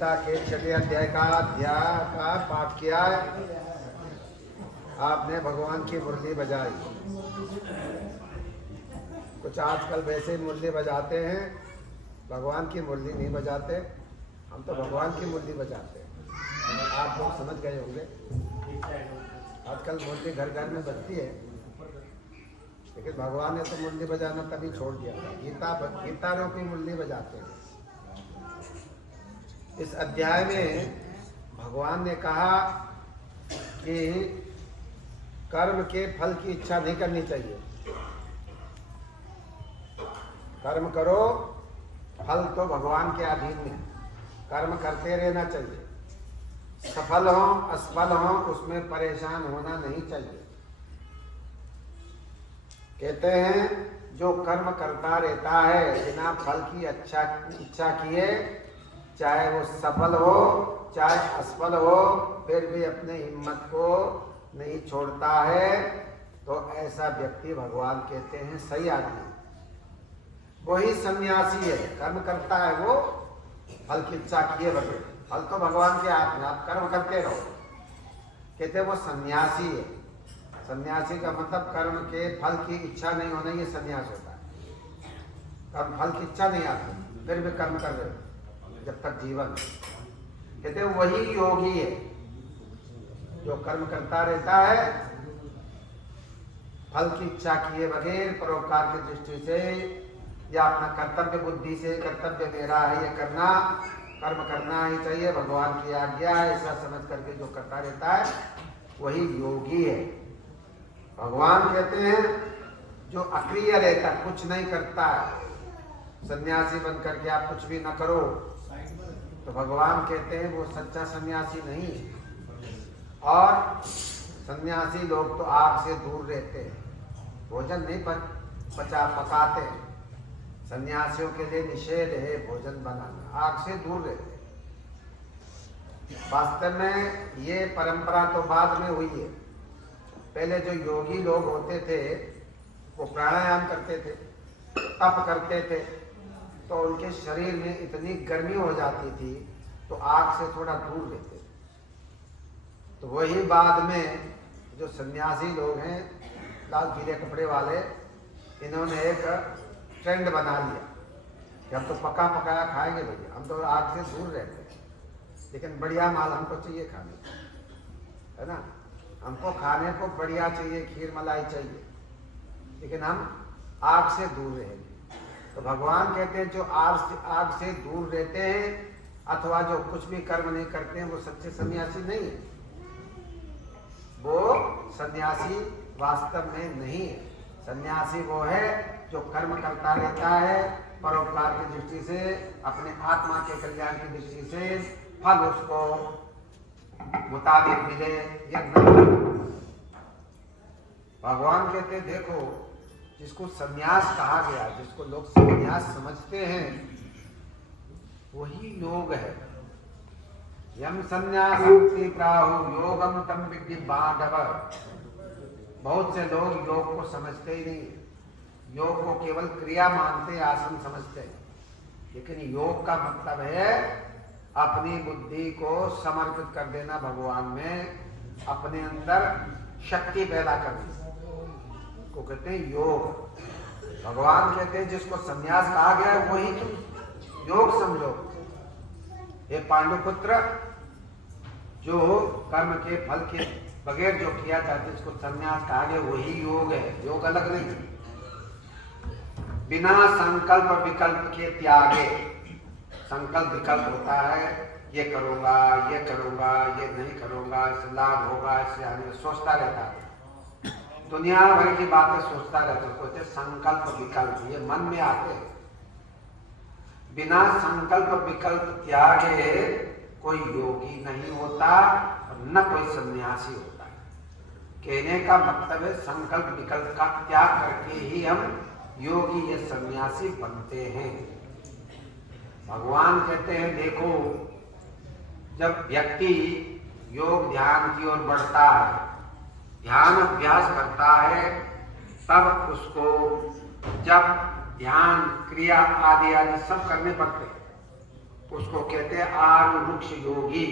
गीता के 6वें अध्याय का पाठ किया है। आपने भगवान की मुरली बजाई। कुछ आजकल वैसे मुरली बजाते हैं, भगवान की मुरली नहीं बजाते। हम तो भगवान की मुरली बजाते हैं। आप लोग समझ गए होंगे। आजकल मुरली घर घर में बजती है, लेकिन भगवान ने तो मुरली बजाना तभी छोड़ दिया था। गीता रूपी मुरली बजाते हैं। इस अध्याय में भगवान ने कहा कि कर्म के फल की इच्छा नहीं करनी चाहिए। कर्म करो, फल तो भगवान के अधीन में। कर्म करते रहना चाहिए। सफल हो असफल हो उसमें परेशान होना नहीं चाहिए। कहते हैं जो कर्म करता रहता है बिना फल की इच्छा किए, चाहे वो सफल हो चाहे असफल हो, फिर भी अपने हिम्मत को नहीं छोड़ता है, तो ऐसा व्यक्ति भगवान कहते हैं सही आदमी। वही सन्यासी है। कर्म करता है वो फल की इच्छा किए बगैर। फल तो भगवान के हाथ में, आप कर्म करते रहो। कहते हैं वो सन्यासी है। सन्यासी का मतलब कर्म के फल की इच्छा नहीं होना, ये सन्यास होता है। कर्म फल की इच्छा नहीं आती, फिर भी कर्म कर रहे जब तक जीवन। कहते हैं वही योगी है जो कर्म करता रहता है फल की इच्छा किए बगैर, परोपकार की दृष्टि से या अपना कर्तव्य बुद्धि से, कर्तव्य मेरा है ये करना, कर्म करना ही चाहिए, भगवान की आज्ञा है, ऐसा समझ करके जो करता रहता है वही योगी है। भगवान कहते हैं जो अक्रिय रहता, कुछ नहीं करता है, सन्यासी बन करके आप कुछ भी न करो, तो भगवान कहते हैं वो सच्चा सन्यासी नहीं है। और सन्यासी लोग तो आग से दूर रहते हैं, भोजन नहीं पकाते। सन्यासियों के लिए निषेध है भोजन बनाना, आग से दूर रहते हैं। वास्तव में ये परंपरा तो बाद में हुई है। पहले जो योगी लोग होते थे वो प्राणायाम करते थे, तप करते थे, तो उनके शरीर में इतनी गर्मी हो जाती थी तो आग से थोड़ा दूर रहते थे। तो वही बाद में जो सन्यासी लोग हैं, लाल पीले कपड़े वाले, इन्होंने एक ट्रेंड बना लिया कि हम तो पका पकाया खाएंगे भैया, हम तो आग से दूर रहते हैं, लेकिन बढ़िया माल हमको चाहिए खाने, है ना। हमको खाने को बढ़िया चाहिए, खीर मलाई चाहिए, लेकिन हम आग से दूर रहेंगे। तो भगवान कहते हैं जो आग से दूर रहते हैं अथवा जो कुछ भी कर्म नहीं करते हैं वो सच्चे सन्यासी नहीं है। वो सन्यासी वास्तव में नहीं है। सन्यासी वो है जो कर्म करता रहता है, परोपकार की दृष्टि से, अपने आत्मा के कल्याण की दृष्टि से, फल उसको मुताबिक मिले या न। भगवान कहते हैं देखो जिसको सन्यास कहा गया, जिसको लोग सन्यास समझते हैं, वही योग है। यम सन्यासी प्राहु योगम तम विद्धि बांधव। बहुत से लोग योग को समझते ही नहीं, योग को केवल क्रिया मानते, आसन समझते हैं। लेकिन योग का मतलब है अपनी बुद्धि को समर्पित कर देना भगवान में, अपने अंदर शक्ति पैदा करना को कहते हैं योग। भगवान कहते हैं जिसको सन्यास कहा गया है वही तुम योग समझो। ये पांडुपुत्र, जो कर्म के फल के बगैर जो किया जाता है जिसको सन्यास कहा गया वही योग है, योग अलग नहीं। बिना संकल्प विकल्प के त्यागे, संकल्प विकल्प होता है, ये करूंगा, ये करूंगा, ये नहीं करूंगा, इससे लाभ होगा, इससे हानि, सोचता रहता है, दुनिया भर की बातें सोचता रहता है, कहते संकल्प विकल्प, ये मन में आते हैं। बिना संकल्प विकल्प त्यागे कोई योगी नहीं होता और न कोई सन्यासी होता है। कहने का मतलब है संकल्प विकल्प का त्याग करके ही हम योगी या सन्यासी बनते हैं। भगवान कहते हैं देखो जब व्यक्ति योग ध्यान की ओर बढ़ता है, ध्यान अभ्यास करता है, तब उसको जब ध्यान क्रिया आदि सब करने पड़ते हैं, उसको कहते हैं आरुरुक्ष योगी।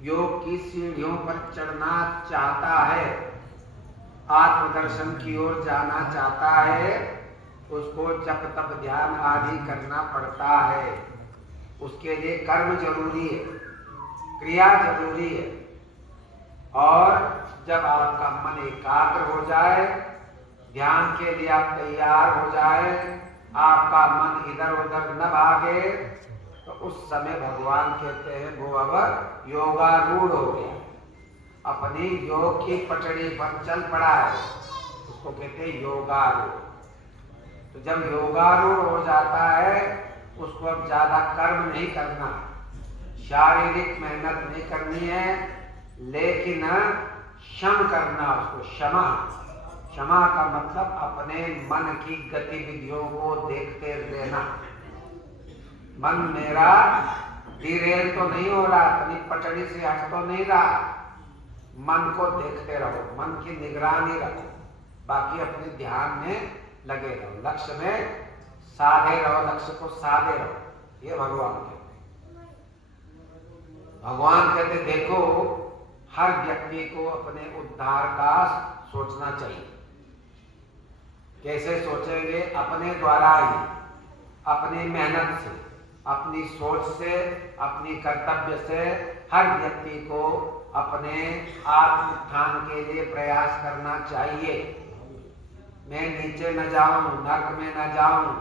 योग की सीढ़ियों पर चढ़ना चाहता है, आत्मदर्शन की ओर जाना चाहता है, उसको जप तप ध्यान आदि करना पड़ता है। उसके लिए कर्म जरूरी है, क्रिया जरूरी है। और जब आपका मन एकाग्र हो जाए, ध्यान के लिए आप तैयार हो जाए, आपका मन इधर उधर न भागे, तो उस समय भगवान कहते हैं वो अब योगारूढ़ हो गया, अपनी योग की पटड़ी पर चल पड़ा है, उसको कहते हैं योगारूढ़। तो जब योगारूढ़ हो जाता है, उसको अब ज्यादा कर्म नहीं करना, शारीरिक मेहनत नहीं करनी है, लेकिन शम करना, उसको क्षमा। क्षमा का मतलब अपने मन की गतिविधियों को देखते रहना। मन मेरा डिरेल तो नहीं हो रहा, अपनी पटड़ी से हट तो नहीं रहा, मन को देखते रहो, मन की निगरानी रखो, बाकी अपने ध्यान में लगे रहो, लक्ष्य में साधे रहो, लक्ष्य को साधे रहो। ये भगवान कहते हैं। भगवान कहते देखो, हर व्यक्ति को अपने उद्धार का सोचना चाहिए। कैसे सोचेंगे? अपने द्वारा ही, अपनी मेहनत से, अपनी सोच से, अपनी कर्तव्य से हर व्यक्ति को अपने आत्मोत्थान के लिए प्रयास करना चाहिए। मैं नीचे न जाऊं, नर्क में न जाऊं,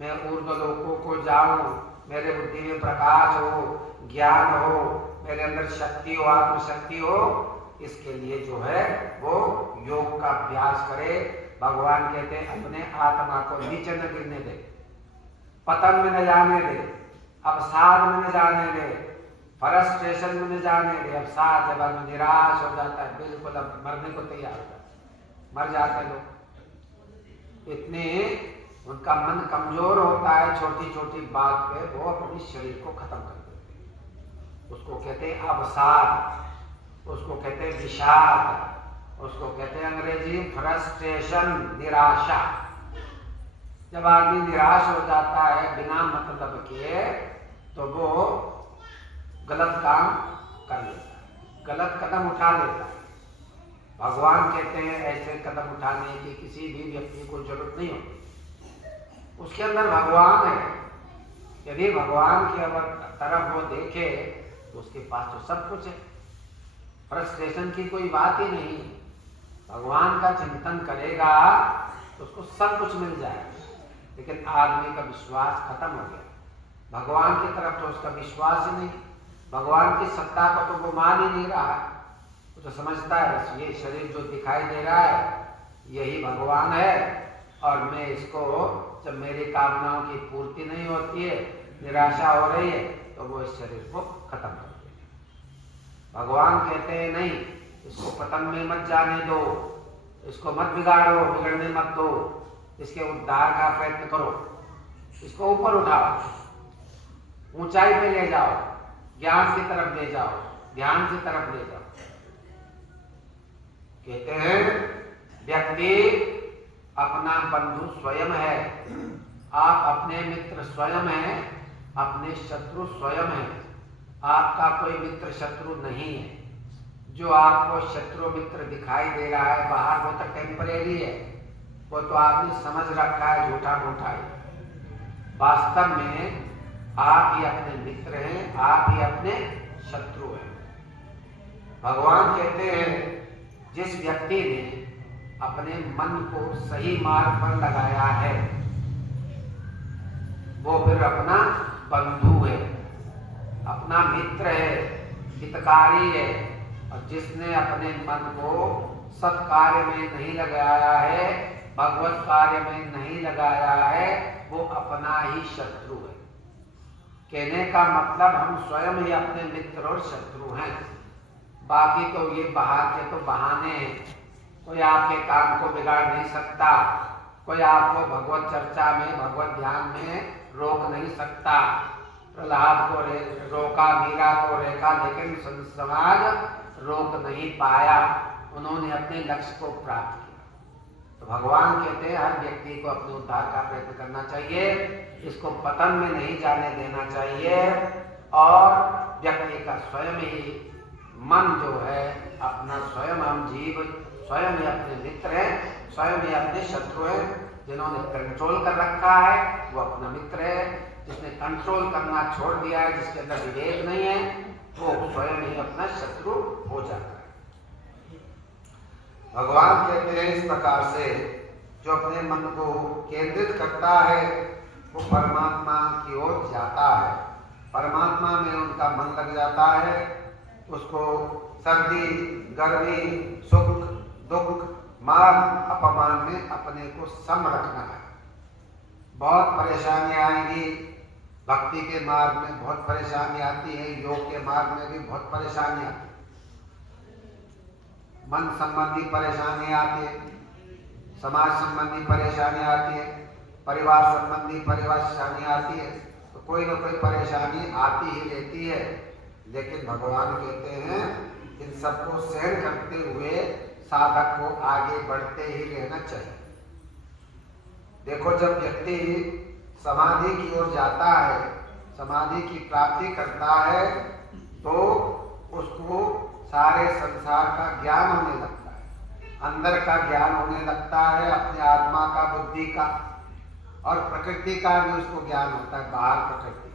मैं ऊर्ध्वलोकों को जाऊं, मेरे बुद्धि में प्रकाश हो, ज्ञान हो, मेरे अंदर शक्ति हो, आत्मशक्ति हो। इसके लिए जो है वो योग का अभ्यास करे। भगवान कहते हैं अपने आत्मा को नीचे न गिरने दे, पतन में न जाने दे, अवसाद में न जाने दे, फ्रस्ट्रेशन में न जाने दे। अवसाद जब आदमी निराश हो जाता है, बिल्कुल अब मरने को तैयार हो जाता है, मर जाते लोग। इतने उनका मन कमजोर होता है, छोटी छोटी बात पे वो अपने शरीर को खत्म कर देते हैं। उसको कहते हैं अवसाद, उसको कहते हैं विषाद, उसको कहते हैं अंग्रेजी फ्रस्ट्रेशन, निराशा। जब आदमी निराश हो जाता है बिना मतलब के, तो वो गलत काम कर लेता है, गलत कदम उठा लेता है। भगवान कहते हैं ऐसे कदम उठाने की किसी भी व्यक्ति को जरूरत नहीं होती। उसके अंदर भगवान है, यदि भगवान की तरफ वो देखे तो उसके पास तो सब कुछ है, फ्रस्ट्रेशन की कोई बात ही नहीं। भगवान का चिंतन करेगा तो उसको सब कुछ मिल जाएगा। लेकिन आदमी का विश्वास खत्म हो गया, भगवान की तरफ तो उसका विश्वास ही नहीं, भगवान की सत्ता को तो वो मान ही नहीं रहा। वो तो समझता है बस ये शरीर जो दिखाई दे रहा है यही भगवान है, और मैं इसको, जब मेरी कामनाओं की पूर्ति नहीं होती है, निराशा हो रही है, तो वो इस शरीर को खत्म कर देगा। भगवान कहते हैं नहीं, इसको पतन में मत जाने दो, इसको मत बिगाड़ो, बिगड़ने मत दो, इसके उद्धार का प्रयत्न करो, इसको ऊपर उठाओ, ऊंचाई पे ले जाओ, ज्ञान की तरफ ले जाओ, ध्यान की तरफ ले जाओ। कहते हैं व्यक्ति अपना बंधु स्वयं है, आप अपने मित्र स्वयं हैं, अपने शत्रु स्वयं हैं। आपका कोई मित्र शत्रु नहीं है। जो आपको शत्रु मित्र दिखाई दे रहा है बाहर, वो तो टेम्परेरी है, वो तो आपने समझ रखा है झूठा मूठा है। वास्तव में आप ही अपने मित्र हैं, आप ही अपने शत्रु हैं। भगवान कहते हैं जिस व्यक्ति ने अपने मन को सही मार्ग पर लगाया है वो फिर अपना बंधु है, अपना मित्र है, हितकारी है। और जिसने अपने मन को सत्कार्य में नहीं लगाया है, भगवत कार्य में नहीं लगाया है, वो अपना ही शत्रु है। कहने का मतलब हम स्वयं ही अपने मित्र और शत्रु हैं। बाकी तो ये बाहर के तो बहाने हैं। कोई आपके काम को बिगाड़ नहीं सकता, कोई आपको भगवत चर्चा में, भगवत ध्यान में रोक नहीं सकता। प्रहलाद को रोका, मीरा को रोका, लेकिन समाज रोक नहीं पाया, उन्होंने अपने लक्ष्य को प्राप्त किया। तो भगवान कहते हैं हर व्यक्ति को अपने उद्धार का प्रयत्न करना चाहिए, इसको पतन में नहीं जाने देना चाहिए। और व्यक्ति का स्वयं ही मन जो है अपना स्वयं, हम जीव स्वयं ही अपने मित्र हैं, स्वयं ही अपने शत्रु हैं। जिन्होंने कंट्रोल कर रखा है वो अपना मित्र है, जिसने कंट्रोल करना छोड़ दिया है, जिसके अंदर विवेक नहीं है, वो स्वयं ही अपना शत्रु हो जाता है। भगवान कहते हैं इस प्रकार से जो अपने मन को केंद्रित करता है वो परमात्मा की ओर जाता है, परमात्मा में उनका मन लग जाता है। उसको सर्दी, गर्मी, सुख, दुख, मान, अपमान में अपने को सम रखना है। बहुत परेशानियां आएंगी, भक्ति के मार्ग में बहुत परेशानी आती है, योग के मार्ग में भी बहुत परेशानी आती है। मन संबंधी परेशानी आती है, समाज संबंधी परेशानी आती है, परिवार संबंधी परेशानी आती है, तो कोई ना कोई परेशानी आती ही रहती है। लेकिन भगवान कहते हैं इन सबको सहन करते हुए साधक को आगे बढ़ते ही रहना चाहिए। देखो, जब व्यक्ति समाधि की ओर जाता है, समाधि की प्राप्ति करता है, तो उसको सारे संसार का ज्ञान होने लगता है, अंदर का ज्ञान होने लगता है, अपने आत्मा का, बुद्धि का और प्रकृति का भी उसको ज्ञान होता है। बाहर प्रकृति,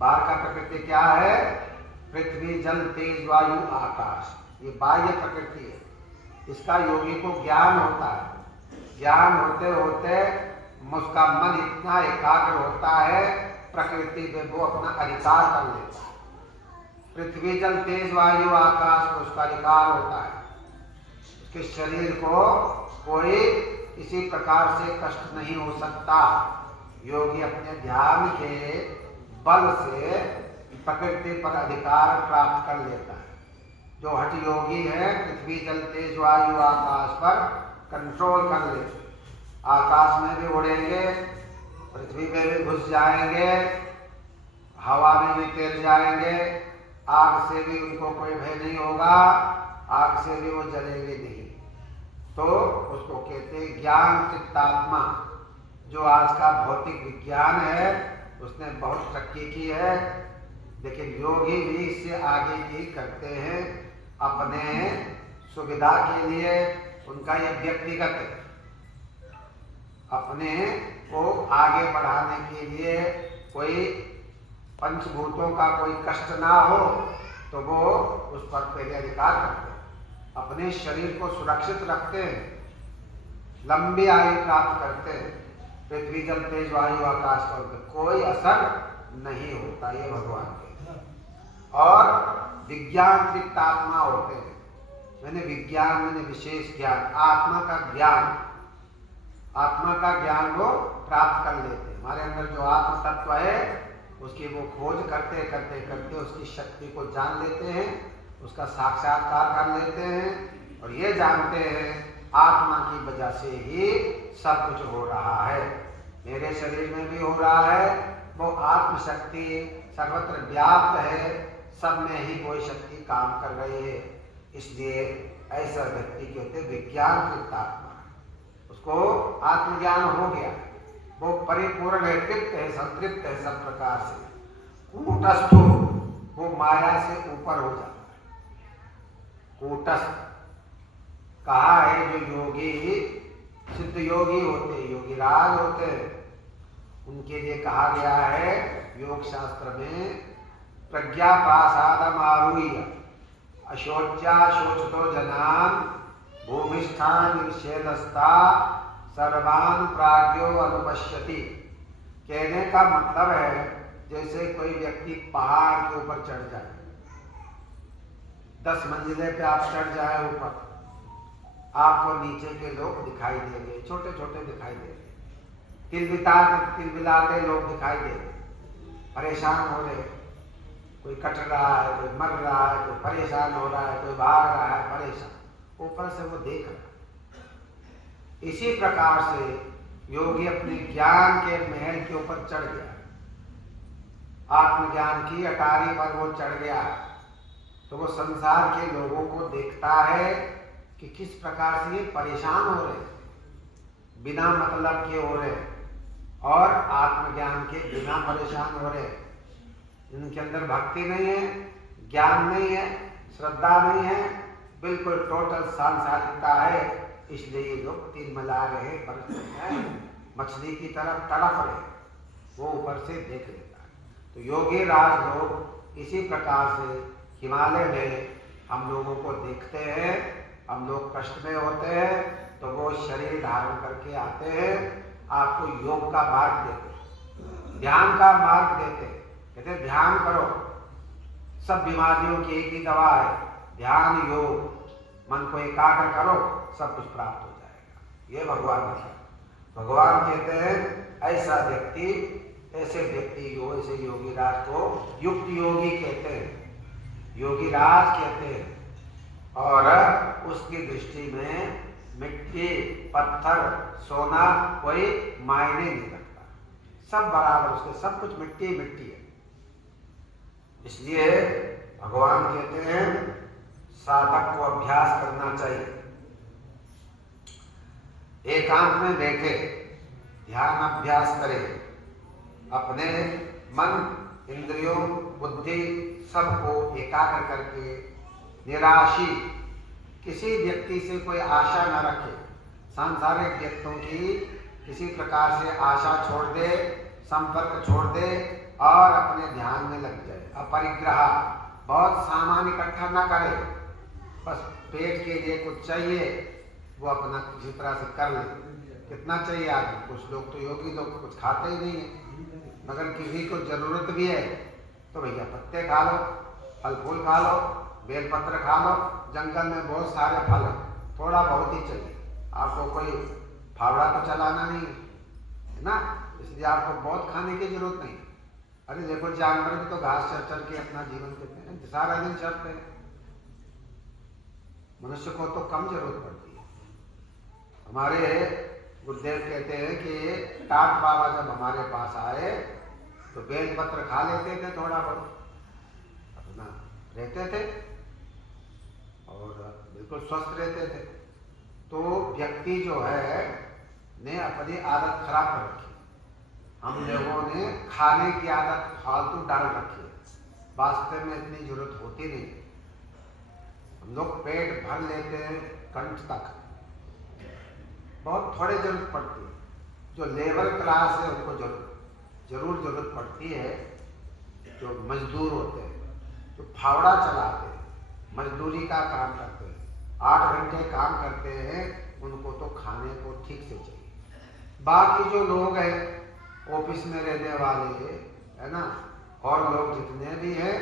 बाहर का प्रकृति क्या है? पृथ्वी, जल, तेज, वायु, आकाश, ये बाह्य प्रकृति है। इसका योगी को ज्ञान होता है। ज्ञान होते होते उसका मन इतना एकाग्र होता है प्रकृति पे, वो अपना अधिकार कर लेता है। पृथ्वी, जल, तेज, वायु, आकाश को उसका अधिकार होता है। उसके शरीर को कोई किसी प्रकार से कष्ट नहीं हो सकता। योगी अपने ध्यान के बल से प्रकृति पर अधिकार प्राप्त कर लेता है। जो हठ योगी है पृथ्वी, जल, तेज, वायु, आकाश पर कंट्रोल कर लेते। आकाश में भी उड़ेंगे, पृथ्वी में भी घुस जाएंगे, हवा में भी तैर जाएंगे, आग से भी उनको कोई भय नहीं होगा, आग से भी वो जलेंगे नहीं। तो उसको कहते हैं ज्ञान चित्तात्मा। जो आज का भौतिक विज्ञान है उसने बहुत तरक्की की है, लेकिन योगी भी इससे आगे की करते हैं अपने सुविधा के लिए। उनका यह व्यक्तिगत है, अपने को आगे बढ़ाने के लिए कोई पंचभूतों का कोई कष्ट ना हो तो वो उस पर पहले अधिकार करते हैं, अपने शरीर को सुरक्षित रखते हैं, लंबी आयु प्राप्त करते हैं। पृथ्वी, जल, तेज, वायु, आकाश का उन पर कोई असर नहीं होता, ये भगवान के। और विज्ञान चित्तात्मा होते हैं, मैंने विज्ञान, मैंने विशेष ज्ञान, आत्मा का ज्ञान, आत्मा का ज्ञान वो प्राप्त कर लेते हैं। हमारे अंदर जो आत्म तत्व है उसकी वो खोज करते करते करते उसकी शक्ति को जान लेते हैं, उसका साक्षात्कार कर लेते हैं और ये जानते हैं आत्मा की वजह से ही सब कुछ हो रहा है। मेरे शरीर में भी हो रहा है, वो आत्मशक्ति सर्वत्र व्याप्त है, सब में ही कोई शक्ति काम कर रही है। इसलिए ऐसा व्यक्ति कहते विज्ञान चित्तात्मा, उसको आत्मज्ञान हो गया, वो परिपूर्ण है, तृप्त है, संतृप्त है सब प्रकार से, कूटस्थ, वो माया से ऊपर हो जाता है। कूटस्थ कहा है जो योगी सिद्ध योगी होते, योगीराज होते, उनके लिए कहा गया है योग शास्त्र में, प्रज्ञा पासादम आरूह्य अशोच्या शोचतो जनान भूमिष्ठान निषेधस्ता सर्वान प्राज्ञो अनुपश्यति। कहने का मतलब है जैसे कोई व्यक्ति पहाड़ के ऊपर चढ़ जाए, 10 मंजिले पे आप चढ़ जाए ऊपर, आपको नीचे के लोग दिखाई देंगे, छोटे छोटे दिखाई देंगे, तिलबिलाते लोग दिखाई देंगे, परेशान हो रहे, कोई कट रहा है, कोई मर रहा है, कोई परेशान हो रहा है, कोई भाग रहा है परेशान, ऊपर से वो देख रहा है। इसी प्रकार से योगी अपने ज्ञान के महल के ऊपर चढ़ गया, आत्मज्ञान की अटारी पर वो चढ़ गया, तो वो संसार के लोगों को देखता है कि किस प्रकार से ये परेशान हो रहे, बिना मतलब के हो रहे और आत्मज्ञान के बिना परेशान हो रहे। इनके अंदर भक्ति नहीं है, ज्ञान नहीं है, श्रद्धा नहीं है, बिल्कुल टोटल सांसारिकता है। इसलिए ये लोग तिलमिला रहे, मछली की तरह तड़प रहे, वो ऊपर से देख लेता है। तो योगी राज लोग इसी प्रकार से हिमालय में हम लोगों को देखते हैं, हम लोग कष्ट में होते हैं तो वो शरीर धारण करके आते हैं, आपको योग का मार्ग देते, ध्यान का मार्ग देते, कहते ध्यान करो, सब बीमारियों की एक ही दवा है, ध्यान योग, मन को एकाग्र करो, सब कुछ प्राप्त हो जाएगा। ये भगवान है। भगवान कहते हैं ऐसा व्यक्ति, ऐसे व्यक्ति को, ऐसे योगी राज को युक्त योगी कहते हैं, योगी राज कहते हैं। और उसकी दृष्टि में मिट्टी, पत्थर, सोना कोई मायने नहीं रखता, सब बराबर, उसके सब कुछ मिट्टी मिट्टी है। इसलिए भगवान कहते हैं साधक को अभ्यास करना चाहिए, एकांत में बैठे ध्यान अभ्यास करे, अपने मन, इंद्रियों, बुद्धि सबको एकाग्र करके, निराशी, किसी व्यक्ति से कोई आशा न रखे, सांसारिक व्यक्तियों की किसी प्रकार से आशा छोड़ दे, संपर्क छोड़ दे और अपने ध्यान में लग जाए। अपरिग्रह, बहुत सामान इकट्ठा न करे, बस पेट के लिए कुछ चाहिए वो अपना किसी तरह से कर ले। कितना चाहिए आदमी? कुछ लोग तो योगी लोग कुछ खाते ही नहीं है, मगर किसी को जरूरत भी है तो भैया पत्ते खा लो, फल फूल खा लो, बेलपत्र खा लो, जंगल में बहुत सारे फल हैं, थोड़ा बहुत ही चाहिए आपको, कोई फावड़ा तो चलाना नहीं है ना, इसलिए आपको बहुत खाने की जरूरत नहीं। अरे देखो जानवर भी तो घास चर चर के अपना जीवन देते हैं, सारा दिन चरते हैं, मनुष्य को तो कम जरूरत पड़ती है। हमारे गुरुदेव कहते हैं कि टाट बाबा जब हमारे पास आए तो बेलपत्र खा लेते थे, थोड़ा बहुत अपना रहते थे और बिल्कुल स्वस्थ रहते थे। तो व्यक्ति जो है ने अपनी आदत खराब कर रखी, हम लोगों ने खाने की आदत फालतू डाल रखी है, वास्तव में इतनी जरूरत होती नहीं। हम लोग पेट भर लेते हैं कंठ तक, बहुत थोड़ी जरूरत पड़ती है। जो लेबर क्लास है उनको जरूर जरूरत पड़ती है, जो मजदूर होते हैं, जो फावड़ा चलाते हैं, मजदूरी का काम करते हैं, 8 घंटे काम करते हैं, उनको तो खाने को ठीक से चाहिए। बाकी जो लोग हैं ऑफिस में रहने वाले है ना, और लोग जितने भी हैं,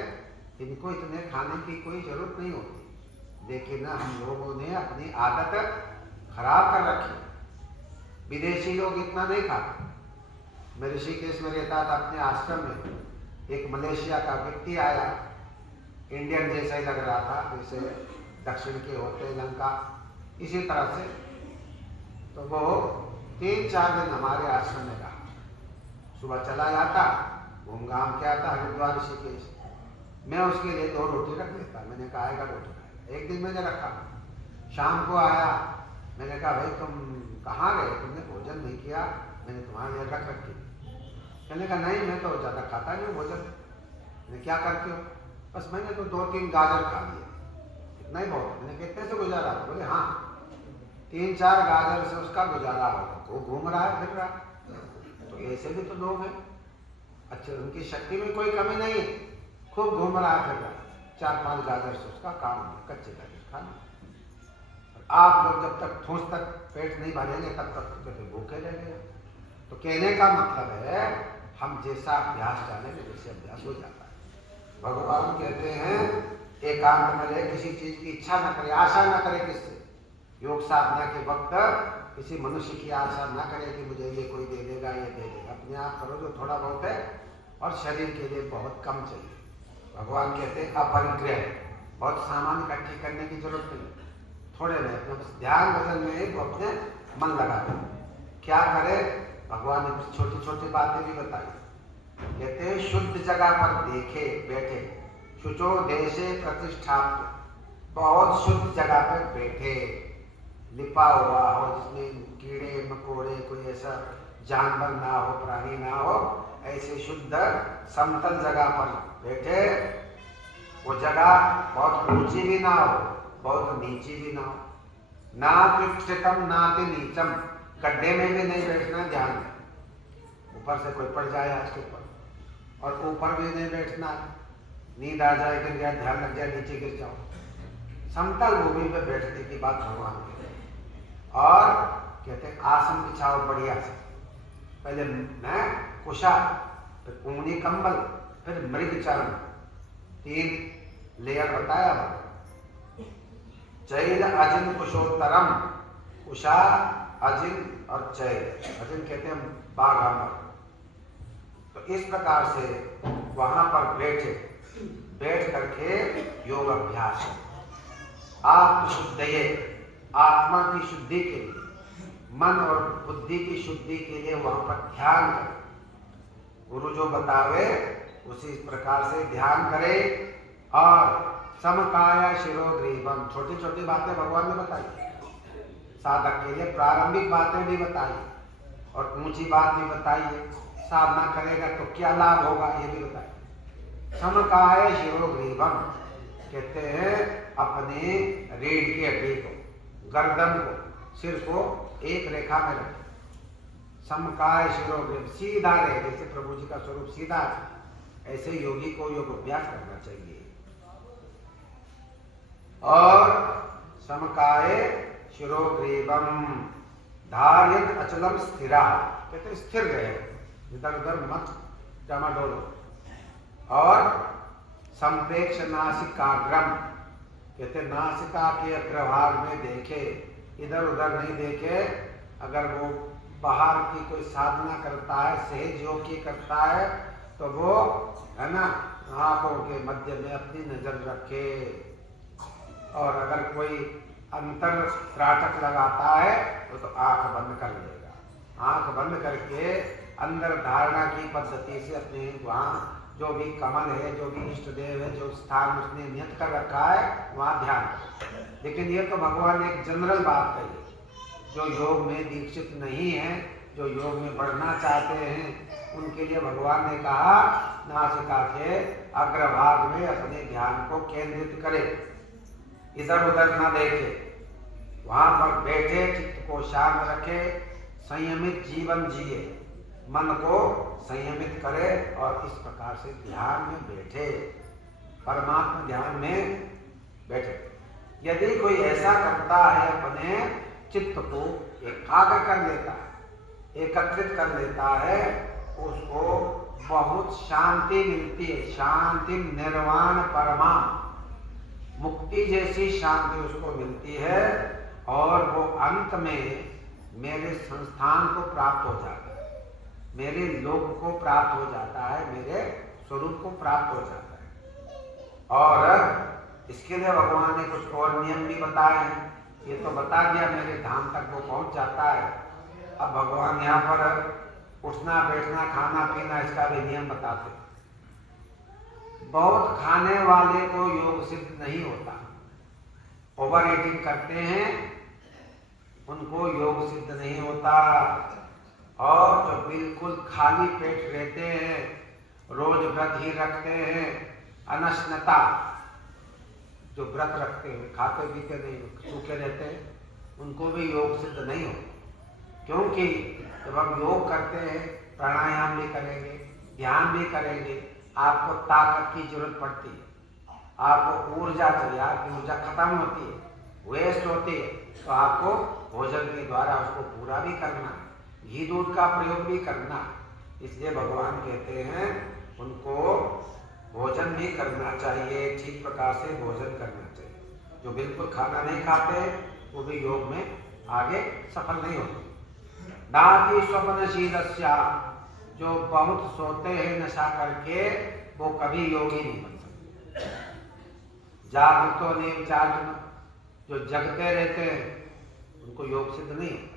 इनको इतने खाने की कोई जरूरत नहीं होती, लेकिन हम लोगों ने अपनी आदत खराब कर रखी। विदेशी लोग इतना नहीं खाते। मैं ऋषिकेश में रहता था अपने आश्रम में, एक मलेशिया का व्यक्ति आया, इंडियन जैसा ही लग रहा था, जैसे दक्षिण के होते लंका, इसी तरह से। तो वो 3-4 दिन हमारे आश्रम में रहा, सुबह चला जाता, घूम घाम के आता हरिद्वार ऋषिकेश। मैं उसके लिए 2 रोटी रख लेता, मैंने कहा आएगा रोटी खाएगा। एक दिन मैंने रखा, शाम को आया, मैंने कहा भाई तुम कहाँ गए, तुमने भोजन नहीं किया, मैंने तुम्हारे लिए रख रखी। मैंने कहा नहीं मैं तो ज़्यादा खाता नहीं भोजन। मैंने क्या करते हो? बस मैंने तो 2-3 गाजर खा लिए, इतना ही बहुत। मैंने कितने से गुजारा? बोले हाँ 3-4 गाजर से उसका गुजारा होगा, वो घूम रहा है फिर रहा। तो ऐसे भी तो लोग हैं, अच्छा उनकी शक्ति में कोई कमी नहीं है, खूब घूम रहा है फिर रहा, 4-5 गाजर से उसका काम है, कच्चे गाजर खाना। आप लोग जब तक ठोस तक पेट नहीं भरेंगे तब तक तो भूखे रहेंगे। तो कहने का मतलब है हम जैसा अभ्यास डालेंगे वैसे अभ्यास हो जाता है। भगवान कहते हैं एकांत में रहे, किसी चीज की इच्छा न करे, आशा न करे किससे। योग साधना के वक्त किसी मनुष्य की आशा न करे कि मुझे ये कोई दे देगा, ये दे देगा। अपने आप करो जो थोड़ा बहुत है, और शरीर के लिए बहुत कम चाहिए। भगवान कहते हैं अपरिग्रह, बहुत सामान इकट्ठी करने की जरूरत नहीं, थोड़े में अपने ध्यान भजन में वो अपने मन लगा दे। क्या करे? भगवान ने कुछ छोटी छोटी बातें भी बताई। कहते हैं शुद्ध जगह पर देखे बैठे, शुचो देशे प्रतिष्ठाप्य, बहुत शुद्ध जगह पर बैठे, लिपा हुआ हो जिसमें कीड़े मकोड़े कोई ऐसा जानवर ना हो, प्राणी ना हो, ऐसे शुद्ध समतल जगह पर बैठे। वो जगह बहुत ऊंची भी ना हो, बहुत नीची भी ना हो, नात्युच्छितम नाति नीचम, गड्ढे में भी नहीं बैठना, ध्यान में ऊपर से कोई पड़ जाए आज के ऊपर, और ऊपर भी नहीं बैठना, नींद आ जाए, गिर जाए, ध्यान लग जाए, नीचे गिर जाओ। समतल भूमि पे बैठने की बात भगवान कहते हैं। और कहते हैं आसन बिछाओ बढ़िया से, पहले मैं कुशा, फिर ऊनी कंबल, फिर मृग चरण, 3 लेयर बताया। चैल अजिन कुशोत्तरम, कुशा, अजिन और चैल। अजिन कहते हैं बाघामर। तो इस प्रकार से वहां पर बैठ करके योग अभ्यास, आत्मशुद्धये, आत्मा की शुद्धि के लिए, मन और बुद्धि की शुद्धि के लिए वहां पर ध्यान करें। गुरु जो बतावे उसी प्रकार से ध्यान करे। और समकाया शिरोग्रीवम, छोटी छोटी बातें भगवान ने बताई, साधक के लिए प्रारंभिक बातें भी बताई और ऊंची बात भी बताई है। साधना करेगा तो क्या लाभ होगा ये भी बताइए। समकाय शिरोग्रीवम कहते हैं अपने रीढ़ की हड्डी को, गर्दन को, सिर को एक रेखा में रखें। समकाय शिरोग्रीव, सीधा रहे, जैसे प्रभु जी का स्वरूप सीधा है, ऐसे योगी को योग अभ्यास करना चाहिए। और समकाय शिरोग्रीवम धार्यत अचलम स्थिरा, कहते स्थिर रहे, इधर उधर मत डमाडोलो। और संप्रेक्ष नासिकाग्रम, कहते नासिका के अग्रभाग में देखे, इधर उधर नहीं देखे। अगर वो बाहर की कोई साधना करता है, सहज योग की करता है, तो वो है ना आंखों के मध्य में अपनी नजर रखे। और अगर कोई अंतर त्राटक लगाता है तो आंख बंद कर लेगा। आंख बंद करके अंदर धारणा की पद्धति से अपने वहाँ जो भी कमल है, जो भी इष्ट देव है, जो स्थान उसने नियत कर रखा है, वहाँ ध्यान करें। लेकिन ये तो भगवान ने एक जनरल बात कही, जो योग में दीक्षित नहीं है, जो योग में बढ़ना चाहते हैं, उनके लिए भगवान ने कहा नासिका के अग्रभाग में अपने ध्यान को केंद्रित करे, इधर उधर ना देखे, वहां पर बैठे, चित्त को शांत रखे, संयमित जीवन जिए, मन को संयमित करे और इस प्रकार से ध्यान में बैठे, परमात्मा ध्यान में बैठे। यदि कोई ऐसा करता है, अपने चित्त को एकाग्र कर लेता है, एकत्रित कर लेता है, उसको बहुत शांति मिलती है। शांति निर्वाण परमा, मुक्ति जैसी शांति उसको मिलती है। और वो अंत में मेरे संस्थान को प्राप्त हो जाता है, मेरे लोक को प्राप्त हो जाता है, मेरे स्वरूप को प्राप्त हो जाता है। और इसके लिए भगवान ने कुछ और नियम भी बताए हैं। ये तो बता दिया मेरे धाम तक वो पहुंच जाता है। अब भगवान यहाँ पर उठना बैठना खाना पीना इसका भी नियम बताते। बहुत खाने वाले को योग सिद्ध नहीं होता, ओवर ईटिंग करते हैं, उनको योग सिद्ध नहीं होता। और जो बिल्कुल खाली पेट रहते हैं, रोज व्रत ही रखते हैं, अनशनता, जो व्रत रखते हैं, खाते पीते नहीं, सूखे रहते हैं, उनको भी योग सिद्ध नहीं होता। क्योंकि जब हम योग करते हैं, प्राणायाम भी करेंगे, ध्यान भी करेंगे, आपको ताकत की जरूरत पड़ती है, आपको ऊर्जा चाहिए, आपकी ऊर्जा खत्म होती है, वेस्ट होती है, तो आपको भोजन के द्वारा उसको पूरा भी करना है, घी दूध का प्रयोग भी करना है। इसलिए भगवान कहते हैं उनको भोजन भी करना चाहिए, ठीक प्रकार से भोजन करना चाहिए। जो बिल्कुल खाना नहीं खाते वो भी योग में आगे सफल नहीं होते। नाति स्वप्नशीलस्या, जो बहुत सोते हैं नशा करके, वो कभी योगी नहीं बन सकते। जागृतो नहीं विचार, जो जगते रहते हैं उनको योग सिद्ध नहीं होता।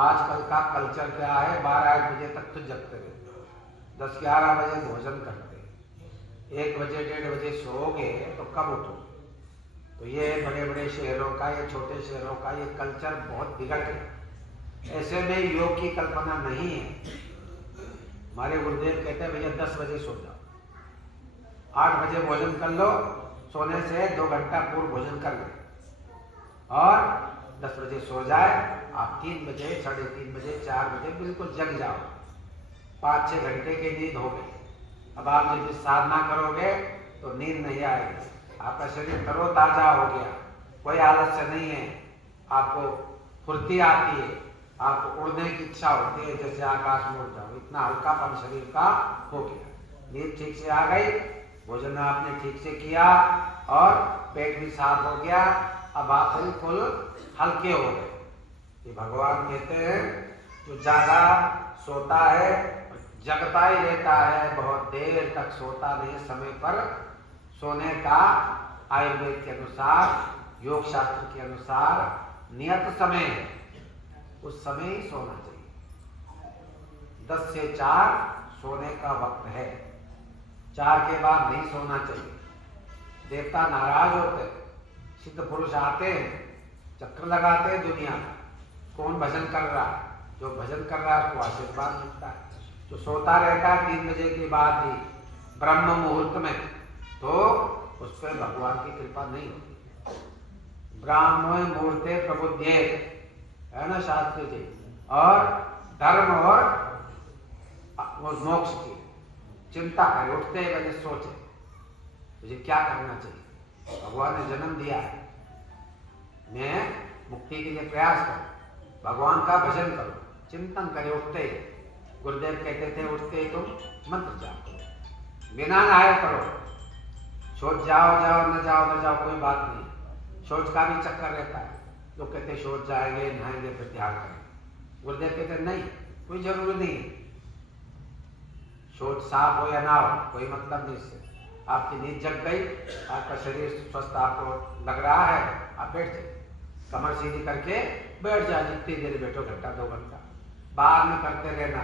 आजकल का कल्चर क्या है, 12-1 बजे तक तो जगते रहते हैं, 10-11 बजे भोजन करते हैं, 1 बजे 1:30 बजे सोओगे तो कब उठो। तो ये बड़े बड़े शहरों का, ये छोटे शहरों का ये कल्चर बहुत बिगड़ गया। ऐसे में योग की कल्पना नहीं है। हमारे गुरुदेव कहते हैं भैया 10 बजे सो जाओ, 8 बजे भोजन कर लो, सोने से 2 घंटा पूर्व भोजन कर लो और 10 बजे सो जाए। आप 3 बजे, 3:30 बजे, 4 बजे बिल्कुल जग जाओ, 5-6 घंटे की नींद हो गई। अब आप जब साधना करोगे तो नींद नहीं आएगी, आपका शरीर तरोताजा हो गया, कोई आलस्य नहीं है, आपको फुर्ती आती है, आपको उड़ने की इच्छा होती है, जैसे आकाश में उड़ जाओ, इतना हल्कापन शरीर का हो गया। नींद ठीक से आ गई, भोजन आपने ठीक से किया और पेट भी साफ हो गया, अब आप बिल्कुल हल्के हो गए। ये भगवान कहते हैं जो ज्यादा सोता है जगता ही रहता है, बहुत देर तक सोता नहीं, समय पर सोने का आयुर्वेद के अनुसार, योग शास्त्र के अनुसार नियत समय है, उस समय ही सोना चाहिए। 10 से 4 सोने का वक्त है, 4 के बाद नहीं सोना चाहिए। देवता नाराज होते, सिद्ध पुरुष आते हैं, चक्कर लगाते हैं दुनिया में, कौन भजन कर रहा है, जो भजन कर रहा है उसको आशीर्वाद मिलता है। जो सोता रहता है 3 बजे के बाद ही ब्रह्म मुहूर्त में, तो उस पर भगवान की कृपा नहीं होती। ब्राह्मण मुहूर्ते प्रबुद्धे है ना शास्त्र जी, और धर्म और मोक्ष की चिंता करे, उठते बजे सोचे मुझे क्या करना चाहिए, भगवान ने जन्म दिया है, मैं मुक्ति के लिए प्रयास करूं, भगवान का भजन करो, चिंतन करे। उठते गुरुदेव कहते थे उठते तुम मंत्र जाप करो, बिना नहाए करो, सोच जाओ न जाओ कोई बात नहीं, सोच का भी चक्कर रहता है, लोग कहते सोच जाएंगे नहाएंगे फिर ध्यान करेंगे। गुरुदेव कहते नहीं, कोई जरूरी नहीं, सोच साफ हो या ना हो कोई मतलब नहीं इससे। आपकी नींद जग गई, आपका शरीर स्वस्थ आपको लग रहा है, आप बैठ जाइए, कमर सीधी करके बैठ जाए, जितनी देर बैठो, घंटा 2 घंटा, बाद में करते रहना,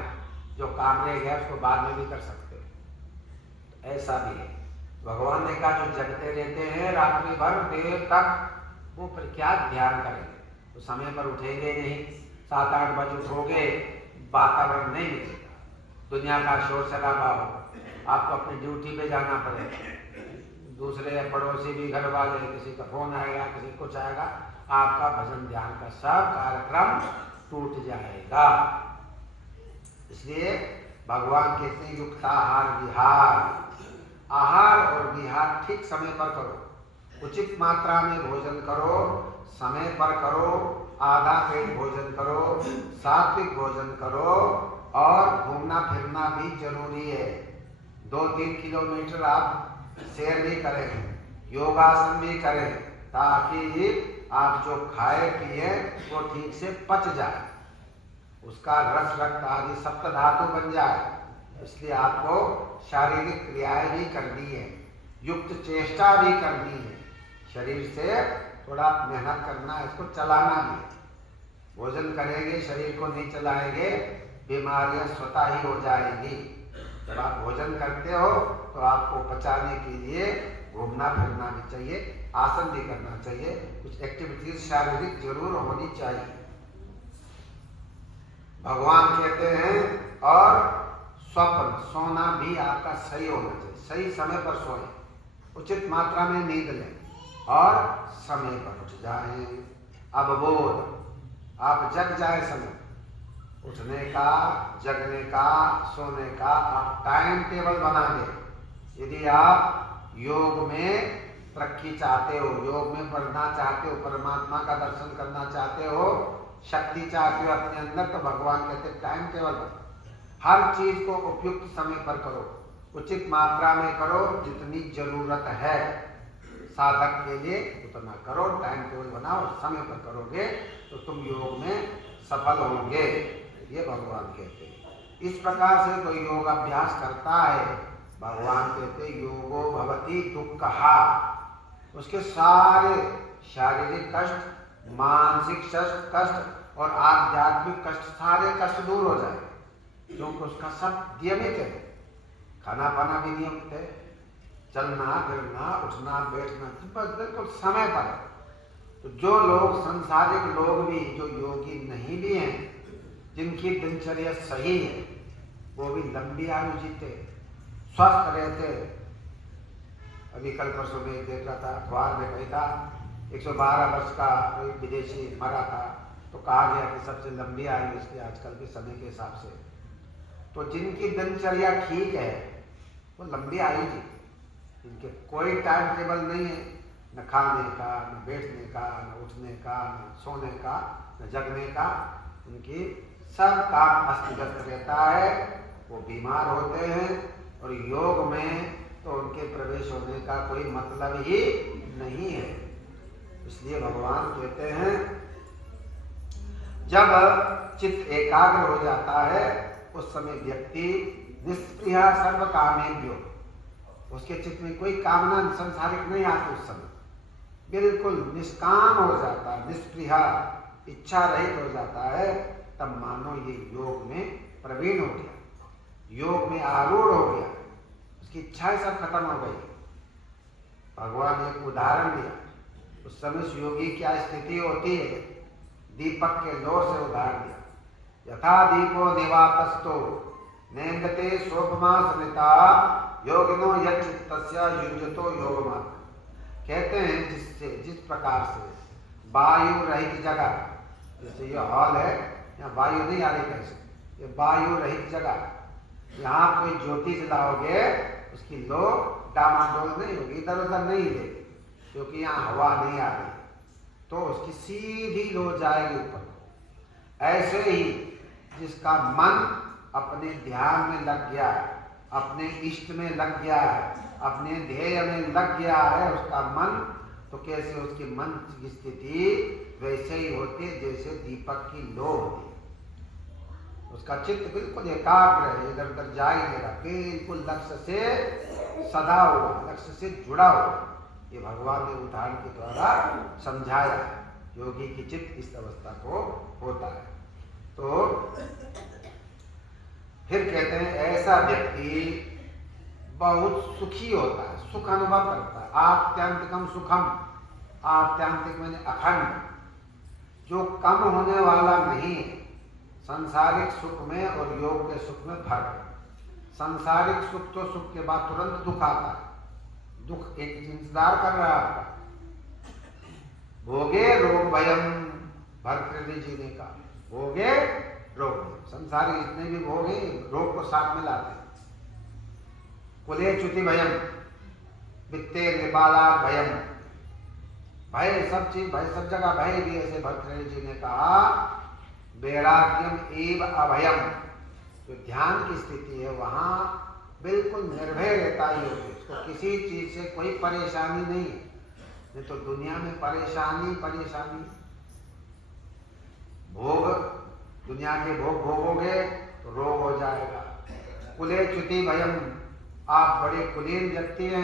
जो काम रह गया उसको बाद में भी कर सकते हो। ऐसा भी है, भगवान ने कहा जो जगते रहते हैं रात्रि भर देर तक, वो फिर क्या ध्यान करेंगे, तो समय पर उठेंगे नहीं, 7-8 बजे उठोगे, वातावरण नहीं मिलेगा, दुनिया का शोर शराबा हो, आपको अपनी ड्यूटी पे जाना पड़ेगा, दूसरे पड़ोसी भी, घर वाले, किसी का फोन आएगा, किसी कुछ आएगा, आपका भजन ध्यान का सब कार्यक्रम टूट जाएगा। इसलिए भगवान कहते हैं युक्त आहार विहार, आहार और विहार ठीक समय पर करो, उचित मात्रा में भोजन करो, समय पर करो, आधा पेट भोजन करो, सात्विक भोजन करो, और घूमना फिरना भी जरूरी है। 2-3 किलोमीटर आप सैर भी करें, योगासन भी करें, ताकि आप जो खाए पिए वो ठीक से पच जाए, उसका रस रक्त आदि सप्त धातु बन जाए। इसलिए आपको शारीरिक क्रियाएं भी करनी है, युक्त चेष्टा भी करनी है, शरीर से थोड़ा मेहनत करना है, इसको चलाना भी है। भोजन करेंगे शरीर को नहीं चलाएंगे, बीमारियां स्वतः ही हो जाएंगी। जब आप भोजन करते हो तो आपको पचाने के लिए घूमना फिरना भी चाहिए, आसन भी करना चाहिए, कुछ एक्टिविटीज शारीरिक जरूर होनी चाहिए। भगवान कहते हैं और स्वप्न सोना भी आपका सही होना चाहिए, सही समय पर सोएं, उचित मात्रा में नींद लें और समय पर उठ जाएं। अब बोध आप जग जाए, समय उठने का, जगने का, सोने का आप टाइम टेबल बना दें। यदि आप योग में तरक्की चाहते हो, योग में बढ़ना चाहते हो, परमात्मा का दर्शन करना चाहते हो, शक्ति चाहते हो अपने अंदर, तो भगवान कहते टाइम टेबल बना, हर चीज को उपयुक्त समय पर करो, उचित मात्रा में करो, जितनी जरूरत है साधक के लिए उतना करो, टाइम टेबल बनाओ, समय पर करोगे तो तुम योग में सफल होंगे, ये भगवान कहते हैं। इस प्रकार से कोई योग अभ्यास करता है, भगवान कहते योगो भवति दुःखः, उसके सारे शारीरिक कष्ट, मानसिक कष्ट और आध्यात्मिक कष्ट, सारे कष्ट दूर हो जाए, क्योंकि उसका सब नियमित है, खाना पाना भी नियमित है, चलना फिरना उठना बैठना बस बिल्कुल समय पर है। तो जो लोग, संसारिक लोग भी जो योगी नहीं भी हैं, जिनकी दिनचर्या सही है वो भी लंबी आयु जीते, स्वस्थ रहते। अभी कल परसों में देख रहा था, अखबार में कही था 112 वर्ष का कोई विदेशी मरा था, तो कहा गया कि सबसे लंबी आयु इसकी आजकल के समय के हिसाब से। तो जिनकी दिनचर्या ठीक है वो लंबी आयु जीते, इनके कोई टाइम टेबल नहीं है, न खाने का, न बैठने का, न उठने का, न सोने का, न जगने का, उनकी सब काम अस्त व्यस्त रहता है, वो बीमार होते हैं। और योग में तो उनके प्रवेश होने का कोई मतलब ही नहीं है। इसलिए भगवान कहते हैं जब चित्त एकाग्र हो जाता है उस समय व्यक्ति निष्प्रिय सर्व कामेभ्यो, उसके चित्त में कोई कामना संसारिक नहीं आती, उस समय बिल्कुल निष्काम हो जाता है, निष्प्रिय इच्छा रहित हो जाता है। तब मानो ये योग में प्रवीण हो गया, योग में आरूढ़ हो गया, उसकी इच्छाएं सब खत्म हो गई। भगवान ने एक उदाहरण दिया, उस समय उस योगी क्या स्थिति होती है, दीपक के लो से उदाहरण दिया। यथा दीपो निवातस्तो नेंगते शोभमा समिता योगिनो यच्चित्तस्य युज्यतो योगमात्। कहते हैं जिस प्रकार से वायु रहित जगह, जैसे ये हॉल है, यहाँ वायु नहीं आ रही, कैसे ये वायु रहित जगह, यहाँ कोई ज्योति जलाओगे उसकी लो डामाडोल नहीं होगी, इधर उधर नहीं हिलेगी, क्योंकि यहाँ हवा नहीं आ रही, तो उसकी सीधी लो जाएगी ऊपर। ऐसे ही जिसका मन अपने ध्यान में लग गया है, अपने इष्ट में लग गया है, अपने ध्येय में लग गया है उसका मन, तो कैसे उसके मन की स्थिति वैसे ही होती है जैसे दीपक की लो होती है। उसका चित्त बिल्कुल एकाग्र है, इधर उधर जा ही नहीं रहा, बिल्कुल लक्ष्य से सदा हुआ, लक्ष्य से जुड़ा हुआ। ये भगवान ने उदाहरण के द्वारा समझाया है, योगी की चित्त इस अवस्था को होता है। तो फिर कहते हैं ऐसा व्यक्ति बहुत सुखी होता है, सुख अनुभव करता है। आत्यंतिकम सुखम, आत्यंतिक मैंने अखंड, जो कम होने वाला नहीं है। सांसारिक सुख में और योग के सुख में फर्क है। सांसारिक सुख तो सुख के बाद तुरंत दुख आता है, दुख एक इंतजार कर रहा है आपका। भोगे रोग भयम, भरतृ जीने का भोगे रोग, संसारी जितने भी भोग हैं रोग को साथ में लाते हैं। कुले च्युति भयम, वित्ते निपाला भयम, भय सब चीज, भय सब जगह भय भी। ऐसे भरतृ जी ने कहा वैराग्यम एव अभयम, जो ध्यान की स्थिति है वहां बिल्कुल निर्भय रहता है योगी, उसको किसी चीज से कोई परेशानी नहीं है। नहीं तो दुनिया में परेशानी परेशानी, भोग, दुनिया के भोग भोगोगे तो रोग हो जाएगा। कुले च्युति भयम, आप बड़े कुलीन व्यक्ति हैं,